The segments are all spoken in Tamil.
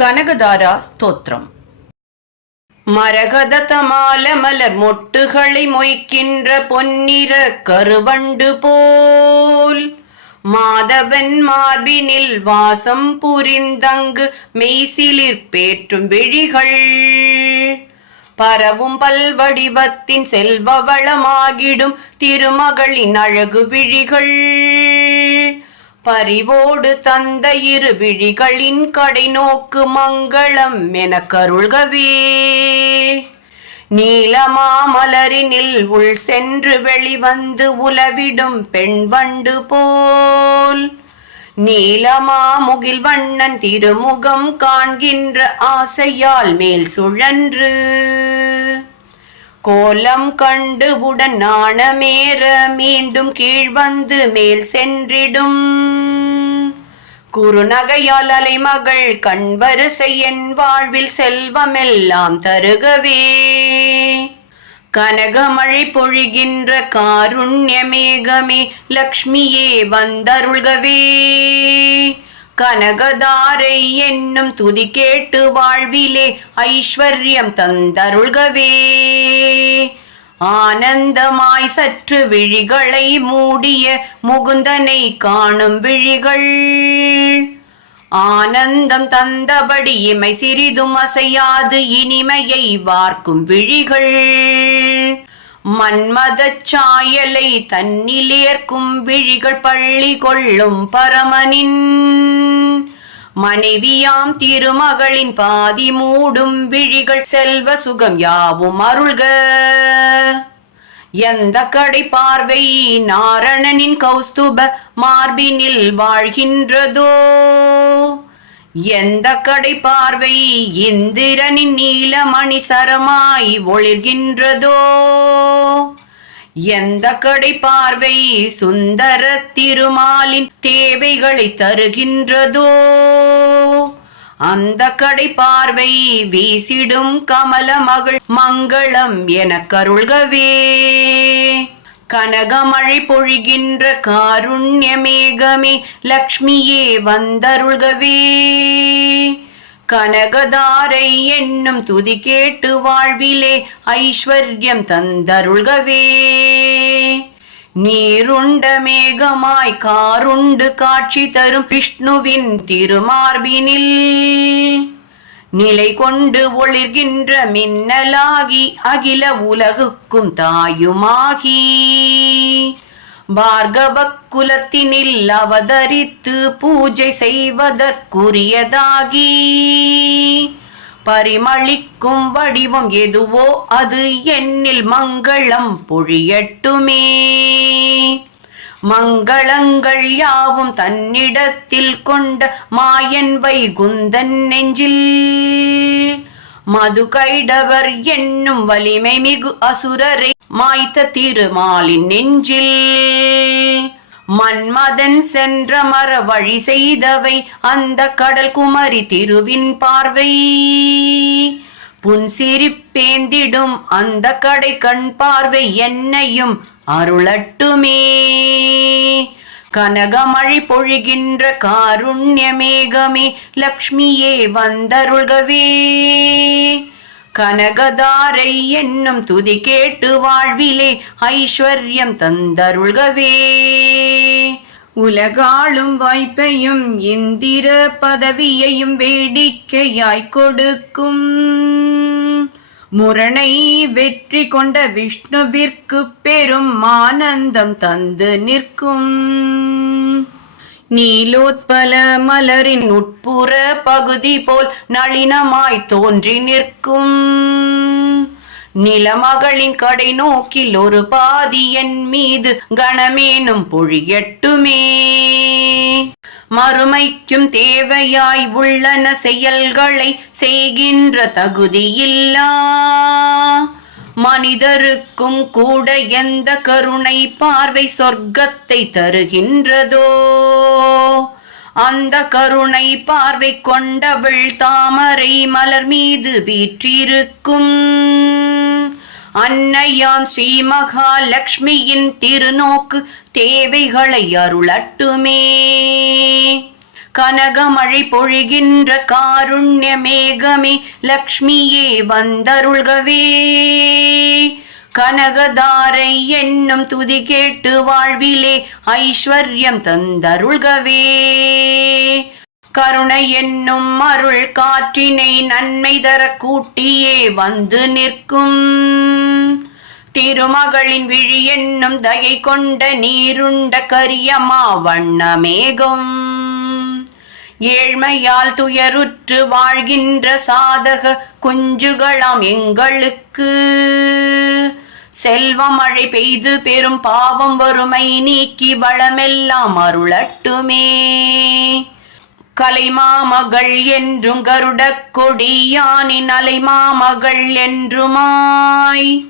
கனகதாரா ஸ்தோத்திரம். மரகத தமால மலர் மொட்டுகளை மொய்க்கின்ற பொன்னிற கருவண்டு போல் மாதவன் மார்பினில் வாசம் புரிந்தங்கு மெய்சிலிர் பேற்றும் விழிகள். பரவும் பல்வடிவத்தின் செல்வ வளமாகிடும் திருமகளின் அழகு விழிகள். பரிவோடு தந்த இரு விழிகளின் கடை நோக்கு மங்களம் என கருள்கவே. நீலமாமலரினில் உள் சென்று வெளிவந்து உலவிடும் பெண் வண்டு போல் நீலமாமுகில் வண்ணன் திருமுகம் காண்கின்ற ஆசையால் மேல் சுழன்று. கோலம் கண்டு உடன் நாணமேற மீண்டும் கீழ் வந்து மேல் சென்றிடும். குறுநகையால் அலைமகள் கண்வரிசை என் வாழ்வில் செல்வமெல்லாம் தருகவே. கனகமழை பொழிகின்ற காருண்யமேகமே லக்ஷ்மியே வந்தருள்கவே. கனகதாரை என்னும் துதி கேட்டு வாழ்விலே ஐஸ்வர்யம் தந்தருள்கவே. ஆனந்தமாய் சற்று விழிகளை மூடிய முகுந்தனை காணும் விழிகள். ஆனந்தம் தந்தபடி இமை சிறிதும் அசையாது இனிமையை வார்க்கும் விழிகள். மன்மதச் சாயலை தன்னிலேர்க்கும் விழிகள் பள்ளி கொள்ளும் பரமனின். மனைவியாம் திருமகளின் பாதி மூடும் விழிகள் செல்வ சுகம் யாவும் அருள்க. எந்த கடை பார்வை நாரணனின் கௌஸ்துப மார்பினில் வாழ்கின்றதோ? எந்த கடை பார்வை? இந்திரனின் நீலமணி சரமாய் ஒளிர்கின்றதோ? எந்த கடை பார்வை? சுந்தர திருமாலின் தேவைகளை தருகின்றதோ? அந்த கடை பார்வை வீசிடும் கமல மகள் மங்களம் என கருள்கவே. கனகமழை பொழிகின்ற காருண்ய மேகமே லக்ஷ்மியே வந்தருள்கவே கனகதாரை என்னும் துதி கேட்டு வாழ்விலே ஐஸ்வர்யம் தந்தருள்கவே நீருண்ட மேகமாய் காருண்டு காட்சி தரும் விஷ்ணுவின் திருமார்பினில் நிலை கொண்டு ஒளிர்கின்ற மின்னலாகி அகில உலகுக்கும் தாயுமாகி. பார்கவ குலத்தினில் அவதரித்து பூஜை செய்வதற்குரியதாகி. பரிமளிக்கும் வடிவம் எதுவோ அது என்னில் மங்களம் பொழியட்டுமே. மங்களங்கள் யாவும் தன்னிடத்தில் கொண்ட மாயன் வைகுந்தன் நெஞ்சில். மது கைடவர் என்னும் வலிமை மிகு அசுரரை மாய்த்த திருமாலின் நெஞ்சில். மன்மதன் சென்ற மர வழி செய்தவை அந்த கடல் குமரி திருவின் பார்வை. புன்சிரிப்பேந்திடும் அந்த கடை கண் பார்வை என்னையும் அருளட்டுமே. கனகமழை பொழிகின்ற காருண்ய மேகமே லக்ஷ்மியே வந்தருள்கவே. கனகதாரை என்னும் துதி கேட்டு வாழ்விலே ஐஸ்வர்யம் தந்தருள்கவே. உலகாளும் வாய்ப்பையும் இந்திர பதவியையும் வேடிக்கையாய் கொடுக்கும். முரணை வெற்றி கொண்ட விஷ்ணுவிற்கு பெரும் ஆனந்தம் தந்து நிற்கும். நீலோத்பல மலரின் உட்புற பகுதி போல் நளினமாய் தோன்றி நிற்கும். நிலமகளின் கடை நோக்கில் ஒரு பாதி என் மீது கணமேனும் பொழியட்டுமே. மறுமைக்கும் தேவையாய் உள்ளன செயல்களை செய்கின்ற தகுதியில்லா. மனிதருக்கும் கூட எந்த கருணை பார்வை சொர்க்கத்தை தருகின்றதோ? அந்த கருணை பார்வை கொண்டவள் தாமரை மலர் மீது வீற்றிருக்கும். அன்னையாம் ஸ்ரீ மகாலட்சுமியின் திருநோக்கு தேவைகளை அருளட்டுமே. கனகமழை பொழிகின்ற காருண்ய மேகமே லக்ஷ்மியே வந்தருள்கவே. கனகதாரை என்னும் துதி கேட்டு வாழ்விலே ஐஸ்வர்யம் தந்தருள்கவே. கருணை என்னும் அருள் காற்றினை நன்மை தர கூட்டியே வந்து நிற்கும். திருமகளின் விழி என்னும் தயை கொண்ட நீருண்ட கரியமா வண்ணமேகம் ஏழ்மையால் துயருற்று வாழ்கின்ற சாதக குஞ்சுகளாம் எங்களுக்கு. செல்வ மழை பெய்து பெரும் பாவம் வறுமை நீக்கி வளமெல்லாம் அருளட்டுமே. கலைமாமகள் என்றும் கருடக் கொடியானின் அலைமாமகள் என்றுமாய்.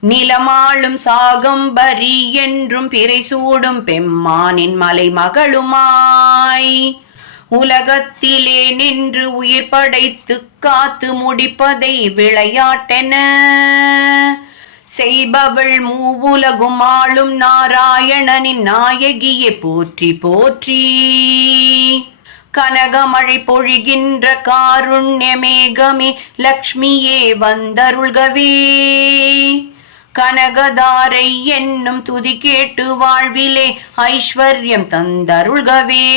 நிலமாளும் சாகம்பரி என்றும் பிறை சூடும் பெம்மானின் மலைமகளுமாய். உலகத்திலே நின்று உயிர் படைத்து காத்து முடிப்பதை விளையாட்டென. செய்பவள் மூவுலகும் ஆளும் நாராயணனின் நாயகியை போற்றி போற்றி. கனகமழை பொழிகின்ற காருண்யமேகமே லக்ஷ்மியே வந்தருள்கவே. கனகதாரை என்னும் துதி கேட்டு வாழ்விலே ஐஸ்வர்யம் தந்தருள்கவே.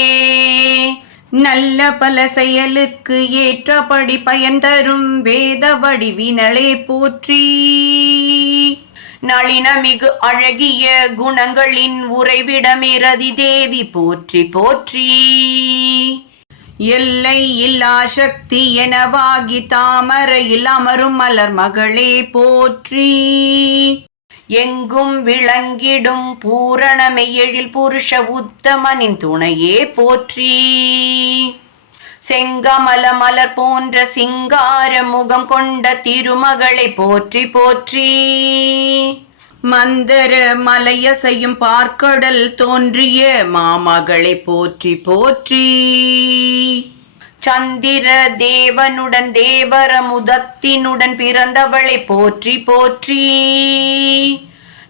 நல்ல பல செயலுக்கு ஏற்றபடி பயன் தரும் வேத வடிவினளே போற்றி. நளினமிகு அழகிய குணங்களின் உறைவிடமிரதி தேவி போற்றி போற்றி. எல்லை இல்லா சக்தி எனவாகி தாமரையில் அமரும் மலர் மகளே போற்றி. எங்கும் விளங்கிடும் பூரணமை எழில் புருஷ உத்தமனின் துணையே போற்றி. செங்கமல மலர் போன்ற சிங்கார முகம் கொண்ட திருமகளை போற்றி போற்றி. மந்தர மலையசையும் பார்க்கடல் தோன்றிய மாமகளை போற்றி போற்றி. சந்திர தேவனுடன் தேவர முதத்தினுடன் பிறந்தவளை போற்றி போற்றி.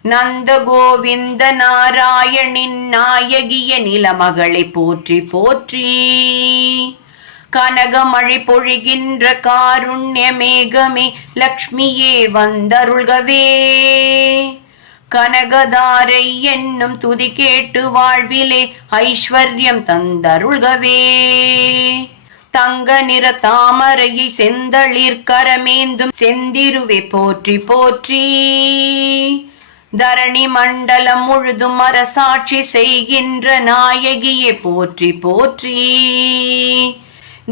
நந்த கோவிந்த நாராயணின் நாயகிய நிலமகளை போற்றி போற்றி. கனகமழை பொழிகின்ற காருண்ய மேகமே லக்ஷ்மியே வந்தருள்கவே. கனகதாரை என்னும் துதி கேட்டு வாழ்விலே ஐஸ்வர்யம் தந்தருள்கவே. தங்க நிற தாமரையை செந்தளிர் கரமேந்தும் செந்திருவே போற்றி போற்றி. தரணி மண்டலம் முழுதும் அரசாட்சி செய்கின்ற நாயகியே போற்றி போற்றி.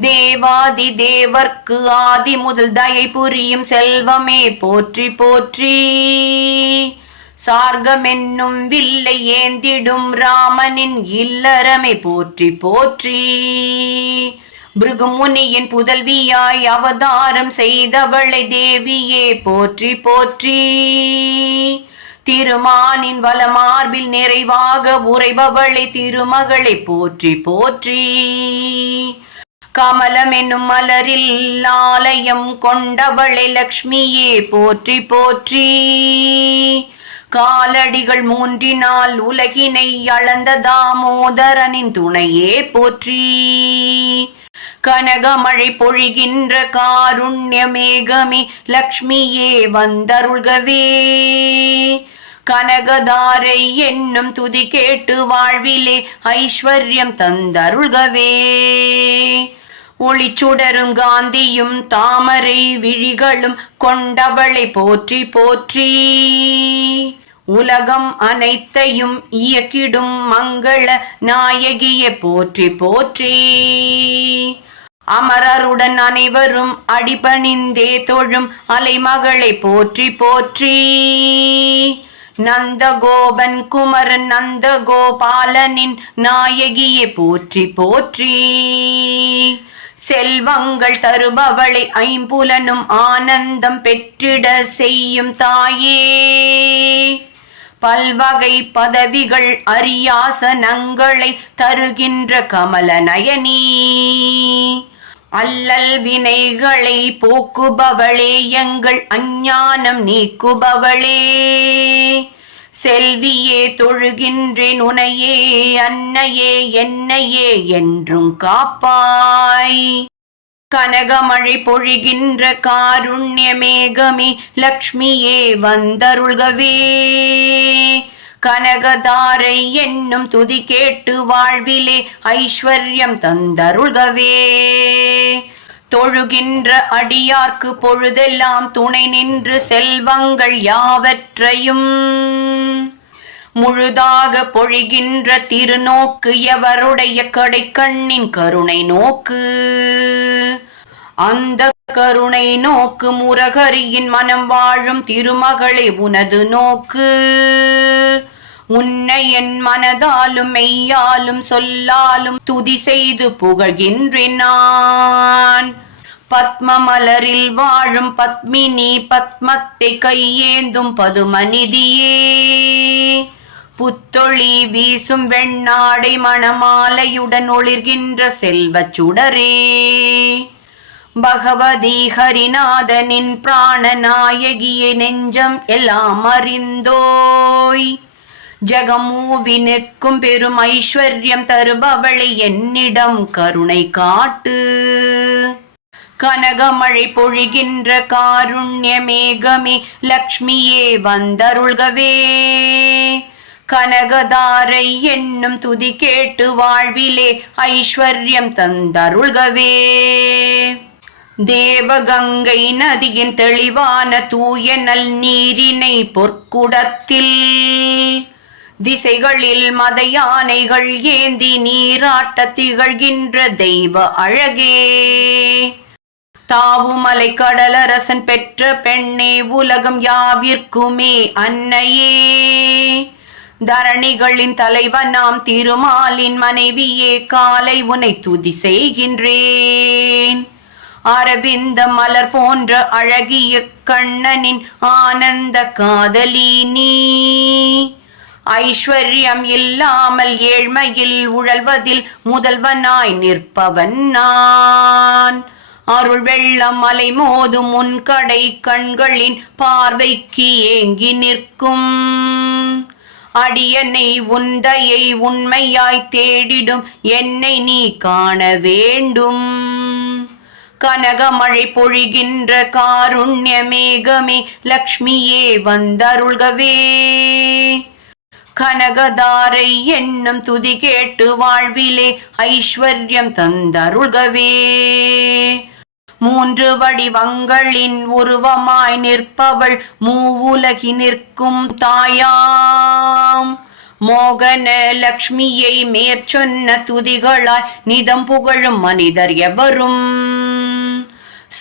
தேவாதி தேவர்க்கு ஆதி முதல் தயை புரியும் செல்வமே. போற்றி போற்றி. சார்கமென்னும் வில்லை ஏந்திடும் ராமனின் இல்லறமே. போற்றி போற்றி. பிருகுமுனியின் புதல்வியாய் அவதாரம் செய்தவளை தேவியே. போற்றி போற்றி. திருமானின் வலமார்பில் நிறைவாக உறைபவளை திருமகளை. போற்றி போற்றி. கமலம் என்னும் மலரில் ஆலயம் கொண்டவளை லக்ஷ்மியே போற்றி போற்றி. காலடிகள் மூன்றினால் உலகினை அளந்த தாமோதரனின் துணையே போற்றி. கனகமழை பொழிகின்ற காருண்ய மேகமே லக்ஷ்மியே வந்தருள்கவே. கனகதாரை என்னும் துதி கேட்டு வாழ்விலே ஐஸ்வர்யம் தந்தருள்கவே. ஒளி சுடரும் காந்தியும் தாமரை விழிகளும் கொண்டவளை போற்றி போற்றி. உலகம் அனைத்தையும் இயக்கிடும் மங்கள நாயகியை போற்றி போற்றி. அமரருடன் அனைவரும் அடிபணிந்தே தொழும் அலைமகளை போற்றி போற்றி. நந்தகோபன் குமரன் நந்தகோபாலனின் நாயகியை போற்றி போற்றி. செல்வங்கள் தருபவளை ஐம்புலனும் ஆனந்தம் பெற்றிட செய்யும் தாயே. பல்வகை பதவிகள் அரியாசனங்களை தருகின்ற கமல நயனி அல்லல் வினைகளை போக்குபவளே எங்கள் அஞ்ஞானம் நீக்குபவளே. செல்வியே தொழுகின்றேன் உனையே அன்னையே என்னையே என்றும் காப்பாய். கனகமழை பொழிகின்ற காருண்ய மேகமே லக்ஷ்மியே வந்தருள்கவே. கனகதாரை என்னும் துதி கேட்டு வாழ்விலே ஐஸ்வர்யம் தந்தருள்கவே. தொழுகின்ற அடியார்க்கு பொழுதெல்லாம் துணை நின்று செல்வங்கள் யாவற்றையும். முழுதாக பொழிகின்ற திருநோக்கு எவருடைய கடைக்கண்ணின் கருணை நோக்கு. அந்த கருணை நோக்கு முரகரியின் மனம் வாழும் திருமகளே உனது நோக்கு. உன்னை என் மனதாலும் மெய்யாலும் சொல்லாலும் துதி செய்து புகழ்கின்றான் நான் பத்ம மலரில் வாழும் பத்மினி பத்மத்தை கையேந்தும் பதுமனிதியே புத்தொளி வீசும் வெண்ணாடை மணமாலையுடன் ஒளிர்கின்ற செல்வச் சுடரே. பகவதி ஹரிநாதனின் பிராண நாயகியை நெஞ்சம் எல்லாம் அறிந்தோய். ஜெகமூவி பெரும் ஐஸ்வர்யம் தருபவளை என்னிடம் கருணை காட்டு. கனகமழை பொழிகின்ற காருண்ய மேகமே லக்ஷ்மியே வந்தருள்கவே. கனகதாரை என்னும் துதி கேட்டு வாழ்விலே ஐஸ்வர்யம் தந்தருள்கவே. தேவகங்கை நதியின் தெளிவான தூய நல் நீரினை பொற்குடத்தில் திசைகளில் மத யானைகள் ஏந்தி நீராட்ட திகழ்கின்ற தெய்வ அழகே. தாவுமலை கடலரசன் பெற்ற பெண்ணே உலகம் யாவிற்குமே அன்னையே. தரணிகளின் தலைவனாம் நாம் திருமாலின் மனைவியே காலை உனை துதி செய்கின்றேன் அரவிந்த மலர் போன்ற அழகிய கண்ணனின் ஆனந்த காதலி நீ. ஐஸ்வர்யம் இல்லாமல் ஏழ்மையில் உழல்வதில் முதல்வனாய் நிற்பவன் நான். அருள் வெள்ளம் மலை மோதும் உன் கடை கண்களின் பார்வைக்கு ஏங்கி நிற்கும். அடியனை உந்தையை உண்மையாய் தேடிடும் என்னை நீ காண வேண்டும். கனகமழை பொழிகின்ற காருண்ய மேகமே லக்ஷ்மியே வந்தருள்கவே. கனகதாரை என்னும் துதி கேட்டு வாழ்விலே ஐஸ்வர்யம் தந்தருள்கவே. மூன்று வடிவங்களின் உருவமாய் நிற்பவள் மூவுலகி நிற்கும் தாயாம். மோகன லக்ஷ்மியை மேற்சொன்ன துதிகளாய் நிதம் புகழும் மனிதர் எவரும்?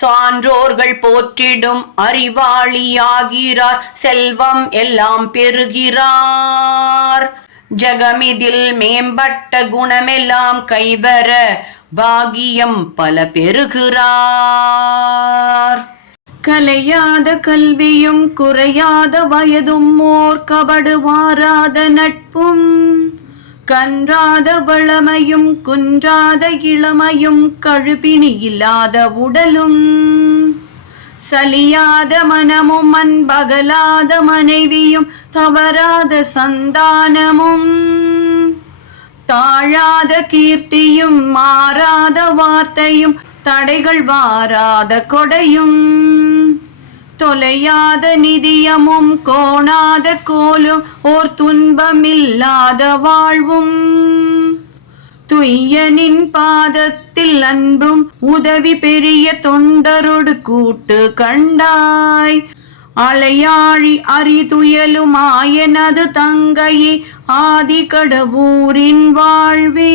சான்றோர்கள் போற்றிடும் அறிவாளியாகிறார். செல்வம் எல்லாம் பெறுகிறார். ஜகமிதில் மேம்பட்ட குணமெல்லாம் கைவர பாகியம் பல பெறுகிறார். கலையாத கல்வியும் குறையாத வயதும் ஓர் கபடு வாராத நட்பும் கன்றாத வளமையும் குன்றாத இளமையும் கழுபிணி இல்லாத உடலும் சலியாத மனமும் அன்பகலாத மனைவியும் தவறாத சந்தானமும் தாழாத கீர்த்தியும் மாறாத வார்த்தையும் தடைகள் வாராத கொடையும். தொலையாத நிதியமும் கோணாத கோலும் ஓர் துன்பமில்லாத வாழ்வும். துய்யனின் பாதத்தில் அன்பும் உதவி பெரிய தொண்டரோடு கூட்டு கண்டாய். அலையாழி அரிதுயலும் ஆயனது தங்கையே ஆதி கடவுரின் வாழ்வே.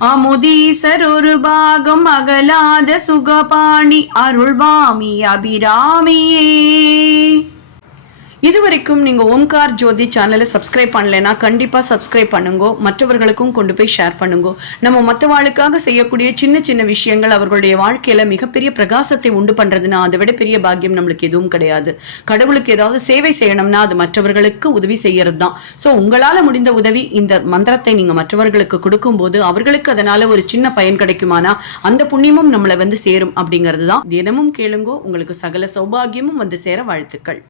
அமுதீசர் ஒரு பாகம் அகலாத சுகபாணி அருள்வாமி அபிராமியே. இது வரைக்கும் நீங்கள் ஓம்கார் ஜோதி சேனலை சப்ஸ்கிரைப் பண்ணலைன்னா கண்டிப்பாக சப்ஸ்கிரைப் பண்ணுங்க மற்றவர்களுக்கும் கொண்டு போய் ஷேர் பண்ணுங்க. நம்ம மற்றவாளுக்காக செய்யக்கூடிய சின்ன சின்ன விஷயங்கள் அவர்களுடைய வாழ்க்கையில மிகப்பெரிய பிரகாசத்தை உண்டு பண்றதுன்னா அதை விட பெரிய பாக்கியம் நம்மளுக்கு எதுவும் கிடையாது. கடவுளுக்கு ஏதாவது சேவை செய்யணும்னா அது மற்றவர்களுக்கு உதவி செய்யறது தான் ஸோ உங்களால் முடிந்த உதவி இந்த மந்திரத்தை நீங்கள் மற்றவர்களுக்கு கொடுக்கும்போது அவர்களுக்கு அதனால் ஒரு சின்ன பயன் கிடைக்குமானா அந்த புண்ணியமும் நம்மளை வந்து சேரும் அப்படிங்கிறது தான் தினமும் கேளுங்கோ உங்களுக்கு சகல சௌபாகியமும் வந்து சேர வாழ்த்துக்கள்.